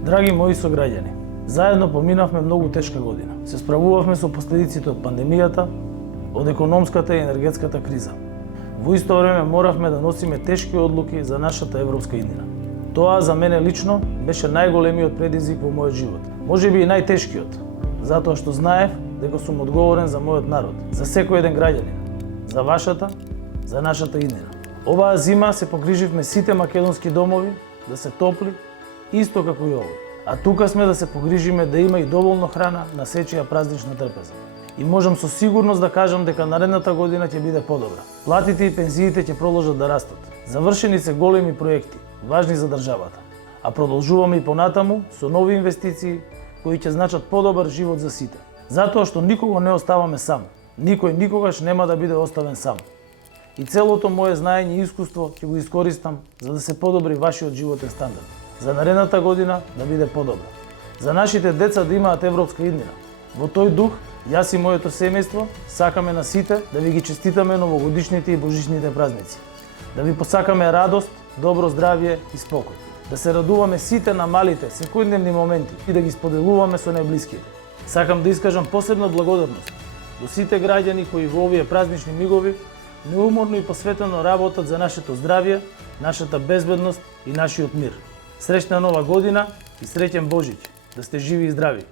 Драги мои сограѓани, заедно поминавме многу тешка година. Се справувавме со последиците од пандемијата, од економската и енергетската криза. Во исто време моравме да носиме тешки одлуки за нашата европска иднина. Тоа за мене лично беше најголемиот предизвик во мојот живот. Можеби и најтешкиот, затоа што знаев дека сум одговорен за мојот народ, за секој еден граѓанин, за вашата, за нашата иднина. Оваа зима се погриживме сите македонски домови да се топли, исто како и овој. А тука сме да се погрижиме да има и доволно храна на сечија празнична трпеза. И можам со сигурност да кажам дека наредната година ќе биде подобра. Платите и пензиите ќе продолжат да растат. Завршени се големи проекти, важни за државата. А продолжуваме и понатаму со нови инвестиции кои ќе значат подобар живот за сите. Затоа што никого не оставаме сам. Никој никогаш нема да биде оставен сам. И целото мое знаење и искуство ќе го искористам за да се подобри вашиот животен стандард. За наредната година да биде подобра. За нашите деца да имаат европска иднина. Во тој дух, јас и моето семејство сакаме на сите да ви ги честитаме новогодишните и божичните празници. Да ви посакаме радост, добро здравје и спокој. Да се радуваме сите на малите, секојдневни моменти и да ги споделуваме со најблиските. Сакам да искажам посебна благодарност до сите граѓани кои во овие празнични мигови неуморно и посветено работат за нашето здравје, нашата безбедност и нашиот мир. Среќна нова година и среќен Божиќ. Да сте живи и здрави.